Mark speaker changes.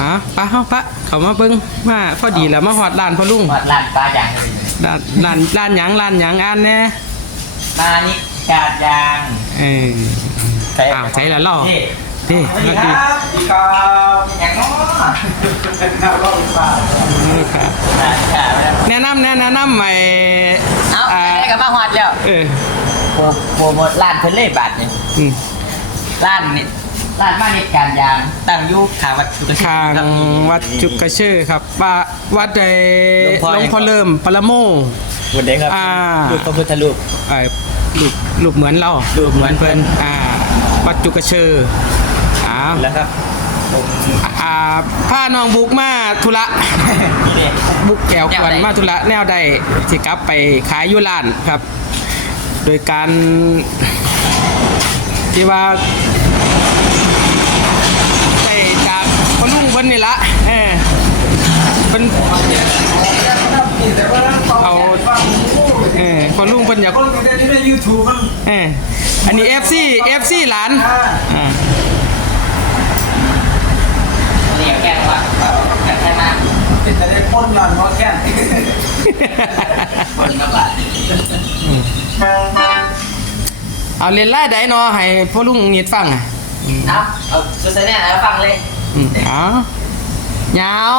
Speaker 1: อะป้าเฮาป้าเขามาเบิ่งมาพอดีแล้วมาฮอดร้านพ่อลุง
Speaker 2: วัดลานปลาอย่าง
Speaker 1: ร้านร้านร้านหยังร้านหยังอันแน่
Speaker 2: มานิกาดยาง
Speaker 1: เอออ้าวใช้แล้วล่อ
Speaker 2: นี่
Speaker 1: เด้
Speaker 2: สวัสดีครับสวัสดีครับอย่างน้อครับรอบปลา
Speaker 1: เออครับ
Speaker 2: ครับ
Speaker 1: แนะนำแนะนำใหม่
Speaker 2: เอา
Speaker 1: อ่า
Speaker 2: ได้กับมาฮอดแล้ว
Speaker 1: เออ
Speaker 2: โปรโปรโมทร้านเพิ่นเลยบาทนี่
Speaker 1: อืม
Speaker 2: ร้านนี่ ร้านมานิกาดยางตั้งอยู่ขางวัดสุก
Speaker 1: ทางวัดจุกกระชื่อครับว่าวัดใด
Speaker 2: หลวงพ่อ
Speaker 1: หลวงพ่อเริ่มปรโม
Speaker 2: วันเด็กครับ
Speaker 1: อ่า
Speaker 2: รูปพระพุทธรูป
Speaker 1: ไอ้ลูกลูกเหมือนเรา
Speaker 2: ลูกเหมือน
Speaker 1: เพิ่น อ่าวัดจุกกระชื่ออ้าว
Speaker 2: แล้วครับผม
Speaker 1: อ่าพาน้องบุกมาธุระ
Speaker 2: นี่เลย
Speaker 1: บุกแก้วควัน
Speaker 2: แนวใด
Speaker 1: มาธุระแนวใดสิกลับไปขายอยุร้านครับ โดยการที่ว่าได้จากพ่อลุงเพิ่นนี่ละเออเพิ่นเอาเออพ่อลุงเพิ่นอยาก
Speaker 3: ค นกันได้ที่ในยูทูบมัน
Speaker 1: เอออันนี้ FC FC หลานอ่า
Speaker 2: นี่แกงว่ากันใช่ไหม
Speaker 3: ติดแต่ได้พ่นหลันเพราะแค่
Speaker 2: คนกระบะ
Speaker 1: เอาเรียนไล่ได้เนาะให้พ่อลุงนิดฟังอะ
Speaker 2: เอาเอาสุดท้ายเนี่ยนะฟังเลย
Speaker 1: อืมเอายาว